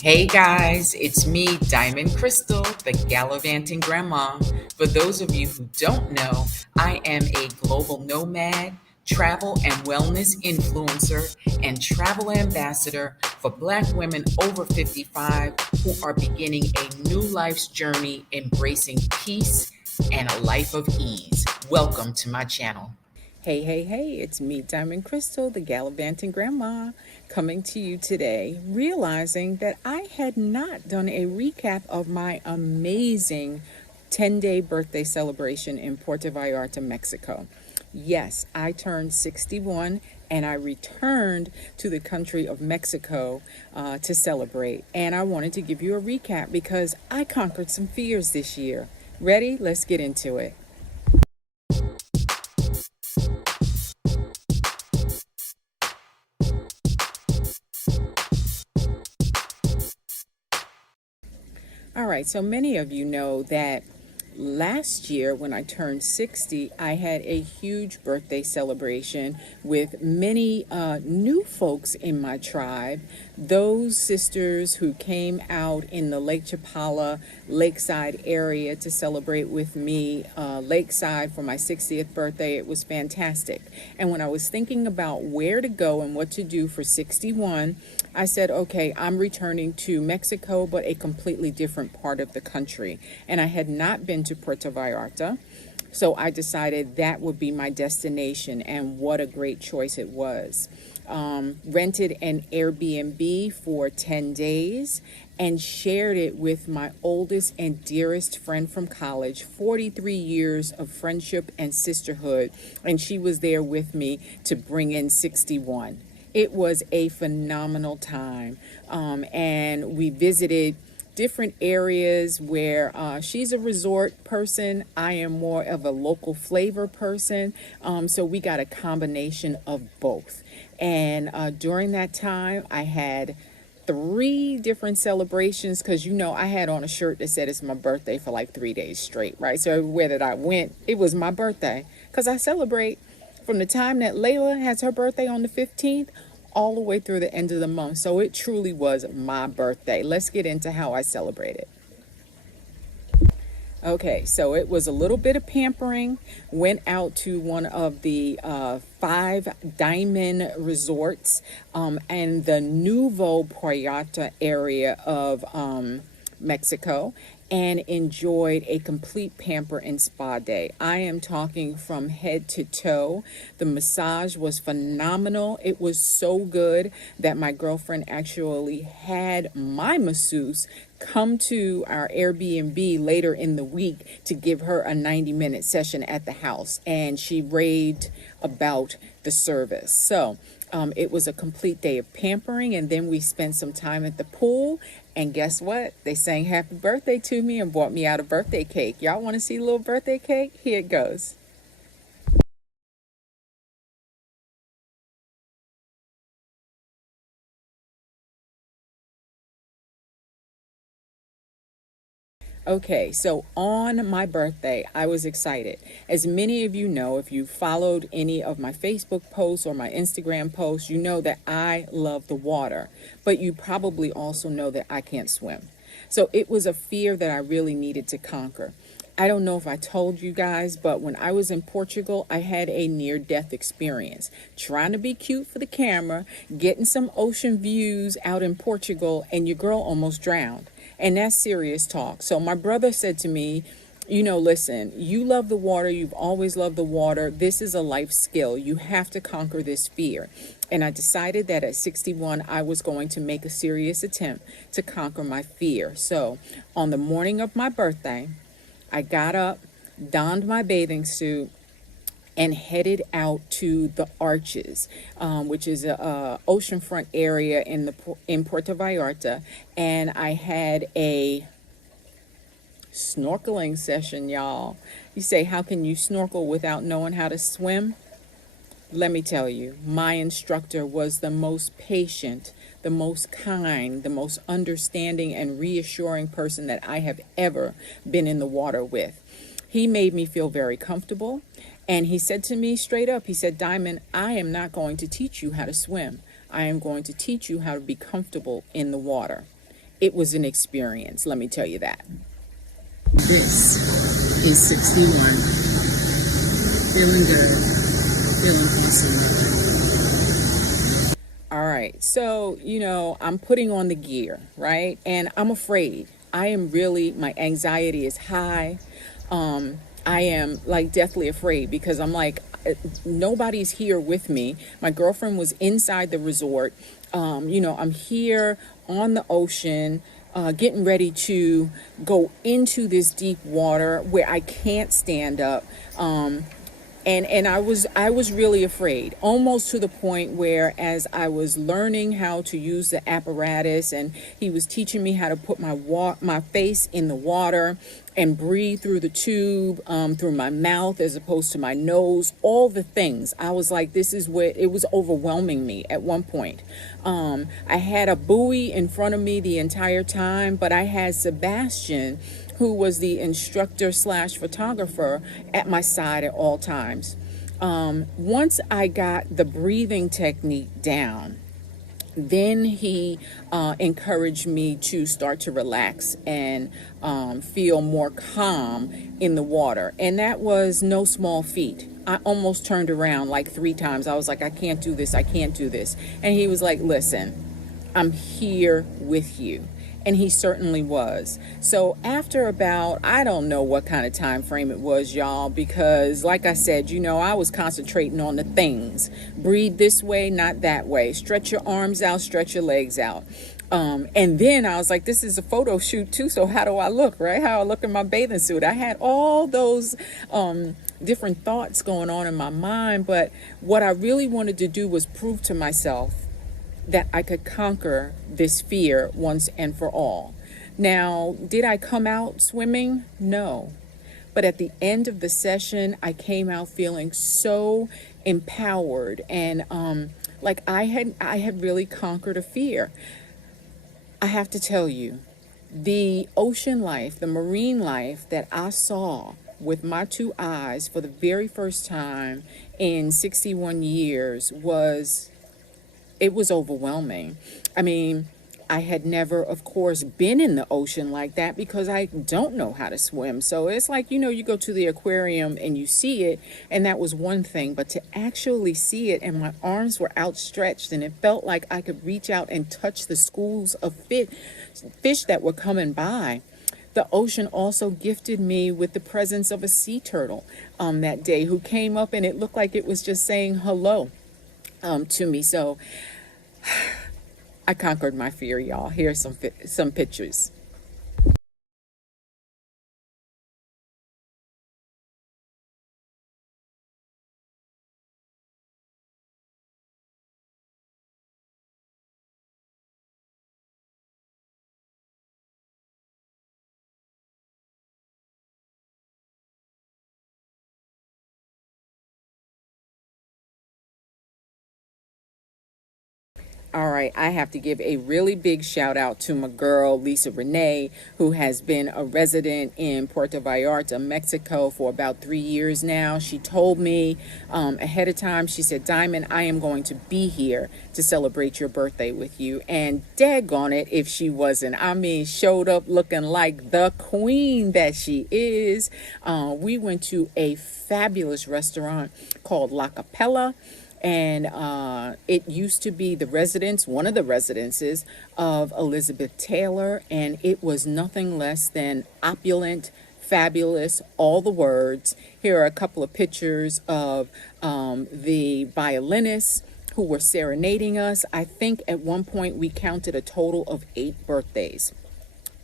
Hey guys, it's me, Diamond Crystal, the Gallivanting Grandma. For those of you who don't know, I am a global nomad, travel and wellness influencer, and travel ambassador for Black women over 55 who are beginning a new life's journey, embracing peace and a life of ease. Welcome to my channel. Hey, hey, hey, it's me, Diamond Crystal, the Gallivanting Grandma, coming to you today, realizing that I had not done a recap of my amazing 10-day birthday celebration in Puerto Vallarta, Mexico. Yes, I turned 61 and I returned to the country of Mexico to celebrate. And I wanted to give you a recap because I conquered some fears this year. Ready? Let's get into it. All right, so many of you know that last year when I turned 60, I had a huge birthday celebration with many new folks in my tribe. Those sisters who came out in the Lake Chapala lakeside area to celebrate with me lakeside for my 60th birthday. It was fantastic. And when I was thinking about where to go and what to do for 61, I said, okay, I'm returning to Mexico, but a completely different part of the country. And I had not been to Puerto Vallarta, so I decided that would be my destination, and what a great choice it was. Rented an Airbnb for 10 days and shared it with my oldest and dearest friend from college, 43 years of friendship and sisterhood, and she was there with me to bring in 61. It was a phenomenal time, and we visited different areas where she's a resort person. I am more of a local flavor person. So we got a combination of both. And during that time, I had 3 different celebrations because I had on a shirt that said it's my birthday for like 3 days straight, right? So everywhere that I went, it was my birthday because I celebrate from the time that Layla has her birthday on the 15th all the way through the end of the month. So it truly was my birthday. Let's get into how I celebrated. Okay, so it was a little bit of pampering. Went out to one of the 5 diamond resorts and the Nuevo Puerto area of Mexico, and enjoyed a complete pamper and spa day. I am talking from head to toe. The massage was phenomenal. It was so good that my girlfriend actually had my masseuse come to our Airbnb later in the week to give her a 90-minute session at the house, and she raved about the service. So it was a complete day of pampering, and then we spent some time at the pool. And guess what? They sang happy birthday to me and brought me out a birthday cake. Y'all want to see a little birthday cake? Here it goes. Okay, so on my birthday, I was excited. As many of you know, if you followed any of my Facebook posts or my Instagram posts, you know that I love the water, but you probably also know that I can't swim. So it was a fear that I really needed to conquer. I don't know if I told you guys, but when I was in Portugal, I had a near-death experience. Trying to be cute for the camera, getting some ocean views out in Portugal, and your girl almost drowned. And that's serious talk. So my brother said to me, listen, you love the water. You've always loved the water. This is a life skill. You have to conquer this fear. And I decided that at 61, I was going to make a serious attempt to conquer my fear. So on the morning of my birthday, I got up, donned my bathing suit, and headed out to the Arches, which is a oceanfront area in Puerto Vallarta, and I had a snorkeling session, y'all. You say, how can you snorkel without knowing how to swim? Let me tell you, my instructor was the most patient, the most kind, the most understanding and reassuring person that I have ever been in the water with. He made me feel very comfortable, and he said to me straight up, he said, Diamond, I am not going to teach you how to swim. I am going to teach you how to be comfortable in the water. it was an experience, let me tell you that. This is 61. Feeling good. Feeling PC. All right. So, I'm putting on the gear, right? And I'm afraid. My anxiety is high. I am like deathly afraid because I'm like, nobody's here with me. My girlfriend was inside the resort. I'm here on the ocean, getting ready to go into this deep water where I can't stand up. And I was really afraid, almost to the point where, as I was learning how to use the apparatus, and he was teaching me how to put my face in the water and breathe through the tube, through my mouth as opposed to my nose, all the things. I was like, this is what it was overwhelming me at one point. I had a buoy in front of me the entire time, but I had Sebastian, who was the instructor slash photographer, at my side at all times. Once I got the breathing technique down, then he encouraged me to start to relax and feel more calm in the water. And that was no small feat. I almost turned around like 3 times. I was like, I can't do this. I can't do this. And he was like, listen, I'm here with you. And he certainly was. So after about, I don't know what kind of time frame it was, y'all, because like I said, I was concentrating on the things. Breathe this way, not that way. Stretch your arms out, stretch your legs out. And then I was like, this is a photo shoot too, so how do I look, right? How I look in my bathing suit. I had all those different thoughts going on in my mind, but what I really wanted to do was prove to myself that I could conquer this fear once and for all. Now, did I come out swimming? No. But at the end of the session, I came out feeling so empowered and like I had really conquered a fear. I have to tell you, the ocean life, the marine life that I saw with my 2 eyes for the very first time in 61 years was overwhelming. I mean, I had never, of course, been in the ocean like that because I don't know how to swim. So it's like, you go to the aquarium and you see it, and that was one thing. But to actually see it, and my arms were outstretched, and it felt like I could reach out and touch the schools of fish that were coming by. The ocean also gifted me with the presence of a sea turtle that day, who came up, and it looked like it was just saying hello to me. So I conquered my fear, y'all. Here's some pictures. All right, I have to give a really big shout out to my girl, Lisa Renee, who has been a resident in Puerto Vallarta, Mexico for about 3 years now. She told me ahead of time, she said, Diamond, I am going to be here to celebrate your birthday with you. And daggone it if she wasn't. I mean, showed up looking like the queen that she is. We went to a fabulous restaurant called La Capella. And it used to be one of the residences of Elizabeth Taylor, and it was nothing less than opulent, fabulous, all the words. Here are a couple of pictures of the violinists who were serenading us. I think at one point we counted a total of 8 birthdays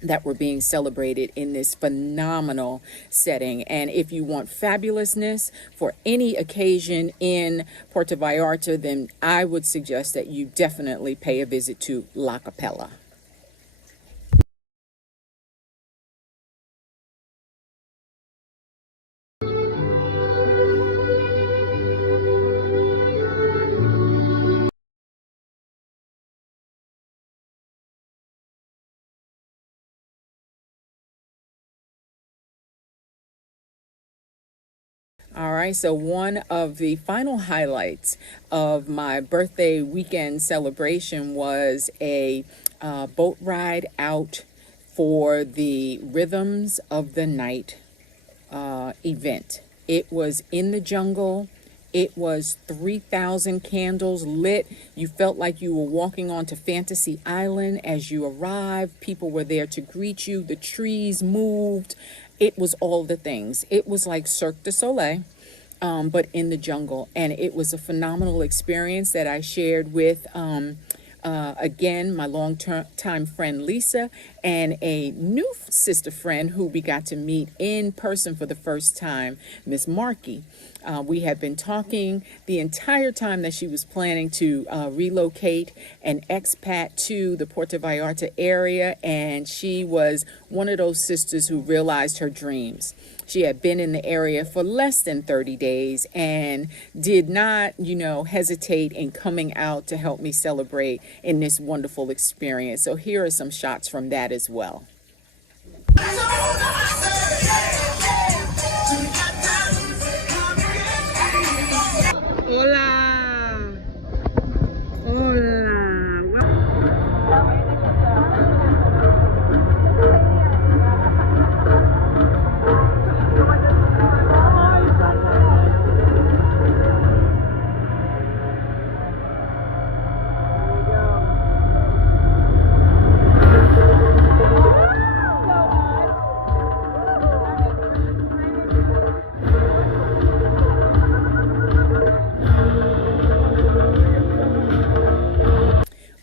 that were being celebrated in this phenomenal setting. And if you want fabulousness for any occasion in Puerto Vallarta, then I would suggest that you definitely pay a visit to La Capella. All right, so one of the final highlights of my birthday weekend celebration was a boat ride out for the Rhythms of the Night event. It was in the jungle. It was 3,000 candles lit. You felt like you were walking onto Fantasy Island as you arrived. People were there to greet you. The trees moved. It was all the things. It was like Cirque du Soleil, but in the jungle. And it was a phenomenal experience that I shared with again, my long-time friend Lisa, and a new sister friend who we got to meet in person for the first time, Miss Markey. We had been talking the entire time that she was planning to relocate an expat to the Puerto Vallarta area, and she was one of those sisters who realized her dreams. She had been in the area for less than 30 days and did not, hesitate in coming out to help me celebrate in this wonderful experience. So here are some shots from that as well. Hola. Hola.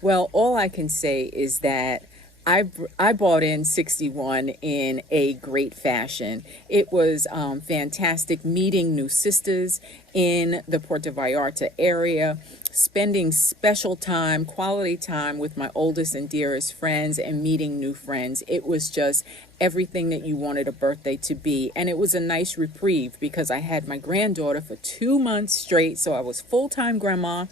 Well, all I can say is that I bought in 61 in a great fashion. It was fantastic meeting new sisters in the Puerto Vallarta area, spending special time, quality time with my oldest and dearest friends, and meeting new friends. It was just everything that you wanted a birthday to be. And it was a nice reprieve because I had my granddaughter for 2 months straight, so I was full-time grandma,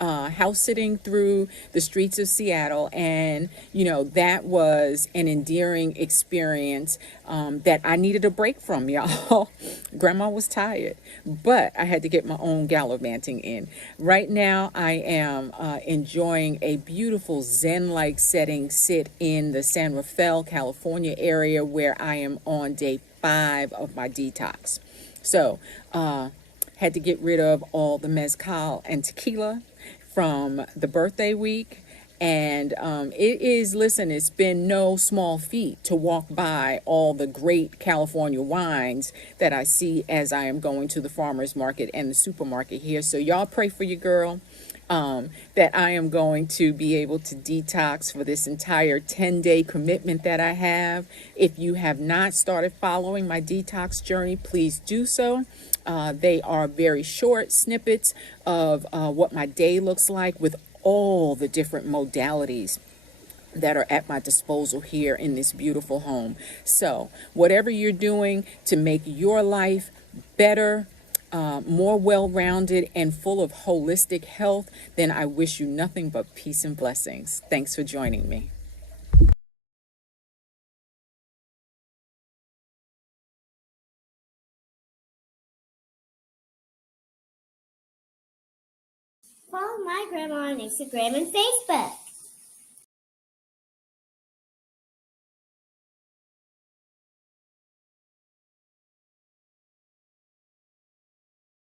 house sitting through the streets of Seattle, and that was an endearing experience that I needed a break from, y'all. Grandma was tired, but I had to get my own gallivanting in. Right now, I am enjoying a beautiful Zen-like setting sit in the San Rafael, California area, where I am on day 5 of my detox. So, had to get rid of all the mezcal and tequila from the birthday week. And it's been no small feat to walk by all the great California wines that I see as I am going to the farmer's market and the supermarket here. So y'all pray for your girl, that I am going to be able to detox for this entire 10-day commitment that I have. If you have not started following my detox journey, please do so. They are very short snippets of what my day looks like with all the different modalities that are at my disposal here in this beautiful home. So whatever you're doing to make your life better, more well-rounded and full of holistic health, then I wish you nothing but peace and blessings. Thanks for joining me. Follow my grandma on Instagram and Facebook.